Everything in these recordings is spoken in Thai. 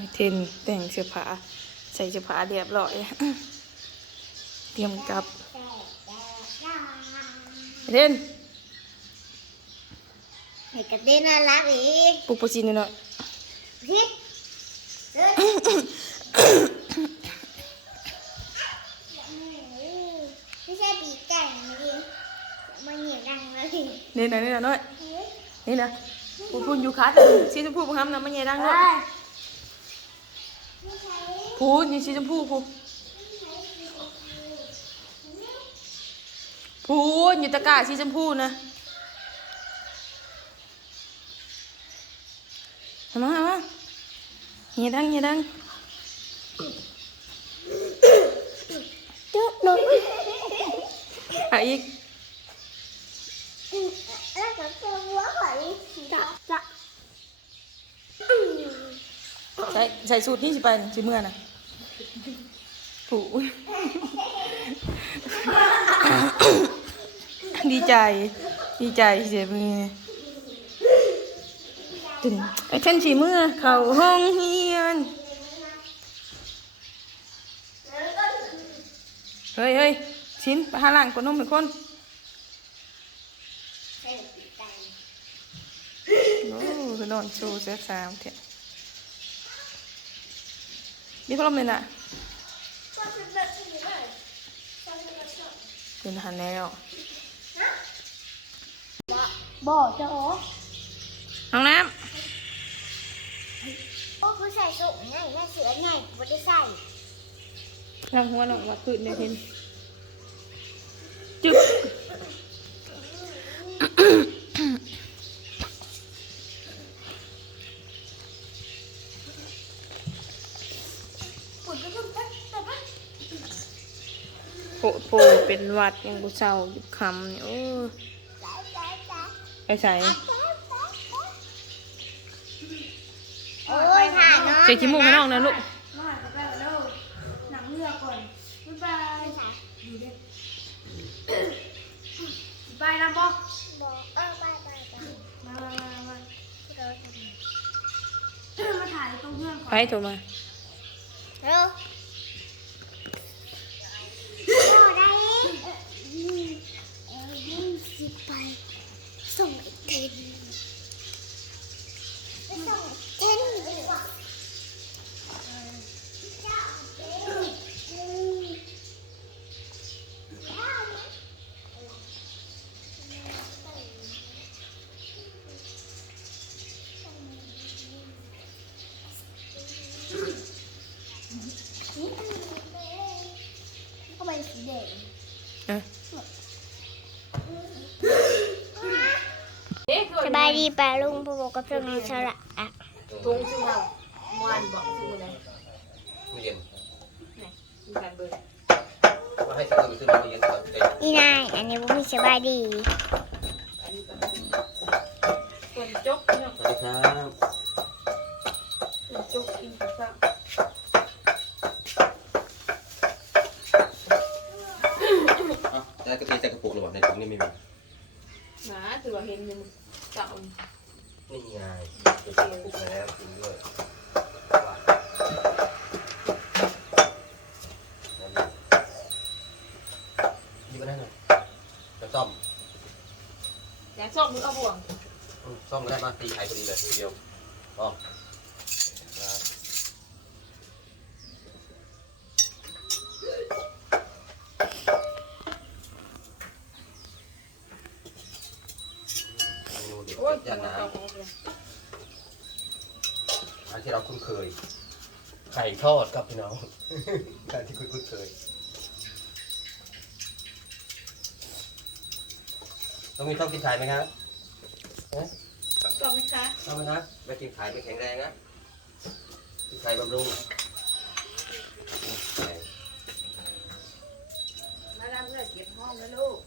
มีเทนแต่งเสื้อผ้าใส่เสื้อผ้าเรียบร้อยเตรียมกลับเทนให้กระเด็นน่ารักอีกปลุกปชินหน่อยพิษเดินไม่ใช่ปีกไก่นะดิมันเหนียวดังเลยนี่นะนี่นะน้อยนี่นะพูดพูดอยู่ขาแต่สีชมพูบังคับนะมันใหญ่ดังเนาะไม่ใช่ พูดนี่สีชมพูพูดพูดอยู่ตะกร้าสีชมพูนะทำไมทำไมเงียดังเงียดังจุ๊บหนูอะอีก แล้วก็ตัวหัวหอยจะจะ ใส่ใส่สูตรนี่สิไปสิเมื่อนะผูดีใจ ดีใจเสียมือถึงไอ้ฉันสีเมื่อเข้าห้องเฮียนเฮ้ยเฮ้ยชิ้นไปหาหลังกดนมเป็นคนโอ้คือนอนชว์เสียสามเถอะ นี่พัดลมเลยน่ะเป็นหันแล้วบ่เจ้าโอ้น้องน้โอ้คือใส่สุกไงแม่เสือไงบ่ได้ใส่ำน้ำหัวน้องว่าตื่นเลยเห็นจึ๊บ ปุ่นก็ต้องตัดแต่ว่า โปะโปะเป็ นหวัดยังกูเศร้าหยุดคำเนี่ยโอ้จ้าจ้าจ้าไอ้ใส่โอ้ยถ่ายเนาะใส่ขี้มูกให้น้องนะลูกมาหาไปแล้วหนังเรือก่อนบ๊ายบายดูดิบายนะบอกบอกเออไปไปไปมามามามาเราทมาถ่ายตรงเพื่อนก่อนไปโทรมาำเร็วโอ้ได้เออเออ ที่ไปส่งไอเทนไปส่งไอ้เทนดีกว่าเข้าไปสีแดง อะ สบาย ดีป่าลุงพ่อบอกกับเพื่อนมีสระอะทุ่งชื่อเรามวนบอกชื่ออะไรไม่เรียนมีการเบอร์มาให้สักคนไปซื้อมาเรียนก่อนเด็กนี่นายอันนี้พวกมีสบายดีส่วนจกเนาะสวัสดีครับส่วนจกกินกับข้าวเอ้าได้กระเทียมใส่กระปุกหรือเปล่าในถุงนี่ไม่มี หนาถือว่าเห็นอยู่ เก่านี่ไงเดี๋ยวใส่กระปุกมาแล้วกินด้วยหยิบมาได้หน่อยจะซ่อมอยากชอบมือเอาบ่วงอืมซ่อมก็ได้มาตีไข่พอดีเลยทีเดียวอ๋อนะเมนูเด็ด โอ้ย ยันน้ เอาำ ของเลย อันที่เราคุ้นเคย ไข่ทอดครับพี่น้องไข่ที่คุณคุ้นเคยต้องมีต้องกินไข่ไหมครับเอ๊ะชอบไหมคะต้องไหมครับไม่กินไข่ไม่แข็งแรงนะกินไข่บำรุงไข่มาดามเพื่อเก็บห้องนะลูก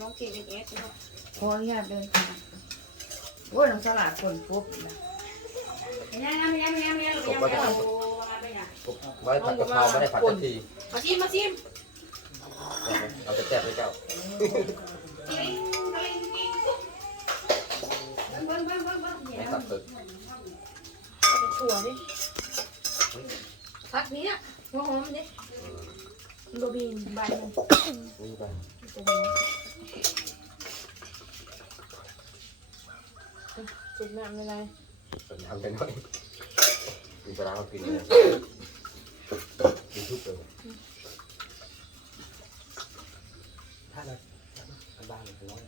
น้องเก่งเอสเนาะ พอเนี่ยเป็นทางโอ้ยน้ำสลัดคนปุ๊บนะยังยังยังยังยังยังไม่ไว้ผัดกะเพราไม่ได้ผัดสักทีมาชิมมาชิมเอาแต่แซ่บเลยเจ้าไม่ตับสนถั่วนี่พักนี้อะหัวหอมนี่โรบินใบมันใบ จะดูจุดน้ำอะไรทำกันหน่อยมีปลาเขากินเลยมีทุกตัวถ้าเราถ้าบ้านมันน้อย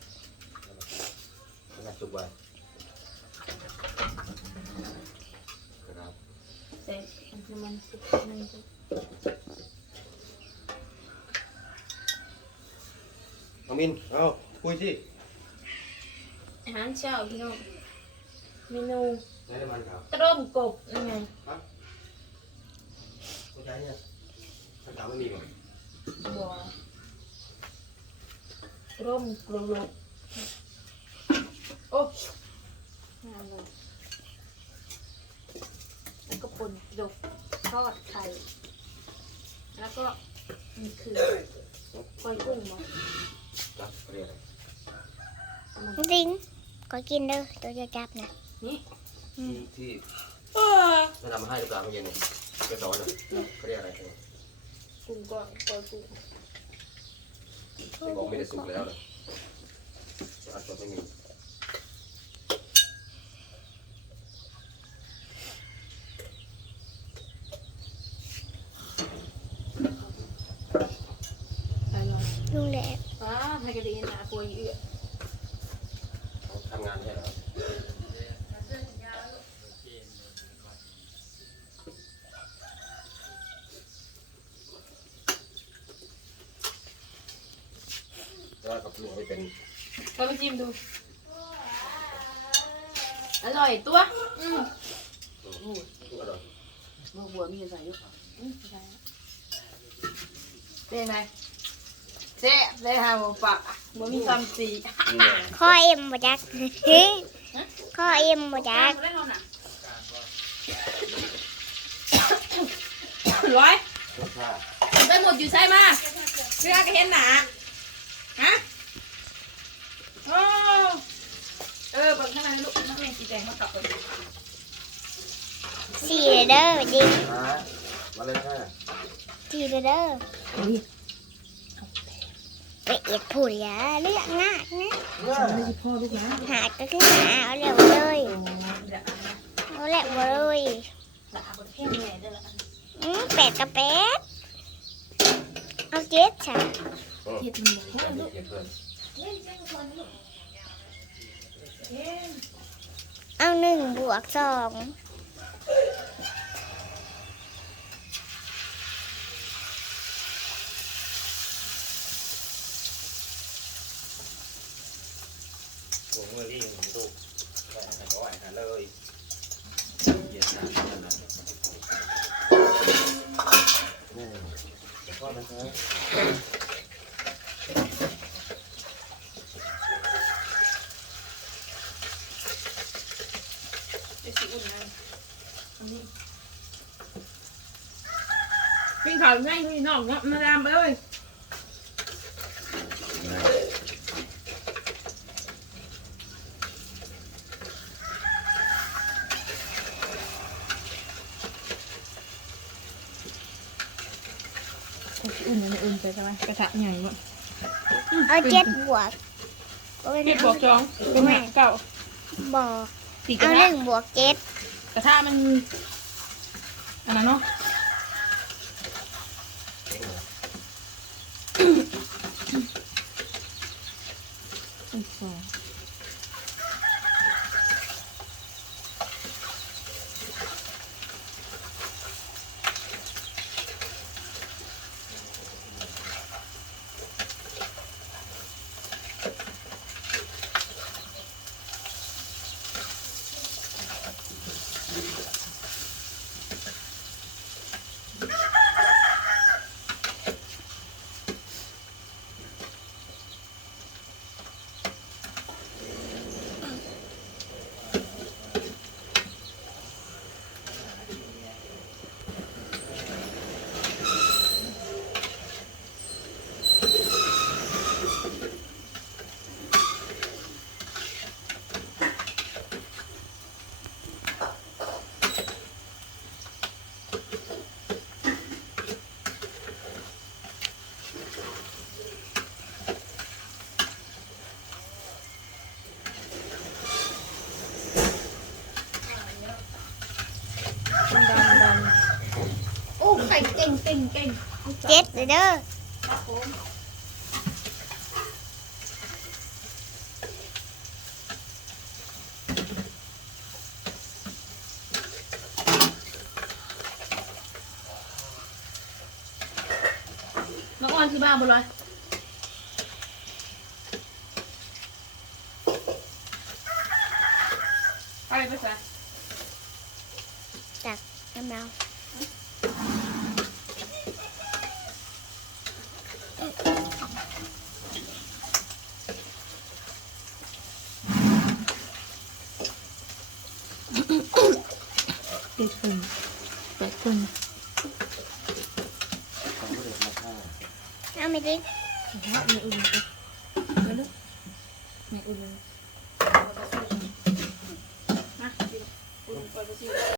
น่าสุกไว้ครับเสร็จมันมันมันน้องมินเอาคุยสิอาหารเช้าพี่น้อง เมนูใช้น้ำมันครับต้มกบยังไงไม่ใช้เนี่ยถ้าถามไม่มีก่อนบัวต้มกระโหลกโอ้งามเลยแล้วก็ป่นดกทอดไข่แล้วก็มีคือก้อยกุ้งมาจับเรียกอะไรจริงก็กินเด้อตัวจะจับนะนี่ ที่ที่เออแนะนำมาให้หรือเปล่าเมื่อเย็นเนี่ยเรียบร้อยเลยเขาเรียกอะไรเนี่ยกุ้งก้อยก้อยกุ้งที่บอกไม่ได้สุกแล้วเลยอัดตัวไม่มีไปลองลุงแหลกอ้าให้กระดิ่งหนาตัวเยอะทำงานใช่เหรอแล้วกับลูกไม่เป็น เราไป จิ้มดู อร่อยตัว อืมอืมอร่อยเมื่อบัวมีใส่ยุกอืมใช่เป็นไงเจ๊เลยค่ะผมปะมันมีซ้ำสีข้อเอ็มบ่จักเฮ้ยข้อเอ็มบ่จักได้นอนอะร้อยรสชาติไปหมดอยู่ใช่มาเรื่องก็เห็นหนาฮะโอ้เออเบิ่ง ข้างในลูกนักเรียนสีแดงมากลับไปสี่เด้อจริงนะมาเลยค่ะสีเด้อไปเอ็ดผู้ยาเลือกงากนะไม่ใช่พ่อลูกนะหาก็คือหาเอาแล้วเลยเอานนะเอาแล้วเลยอืมเป็ดกับเป็ดเอาเจ็ดจ้ะเฮ็ดมันเยอะเกิน เอาหนึ่งบวกสองเมื่อกี้ผมดูได้อาหารก็อาหาเลยเย็นนะนั่นนะนี่ก็นะครับ ไปสิอุ่นนะอันนี้ ปิ้งข้าวง่ายพี่น้องเนาะมาดามเอ้ยอุ่นอันนี้อุ่นไปใช่ไหมกระทะใหญ่บ่เอาเจ็ดบวกโอ้ยเจ็ดบวกสองเป็นห้าเก้าบอกสี่กเอาระหทะนึ่งบวกเจ็ดกระทะมันอันนั้นเนาะ อี กสองเก่งเจ็ดเลยเด้อครับผมน้องอ้อนที่บ้านบ่เลยไปไปซะ จากน้ำเรา เจ็ดคนแปดคนเอาไม่ดิ้งแม่อุ่นเลยแม่อุ่นเลยมาอุ่นไปซิ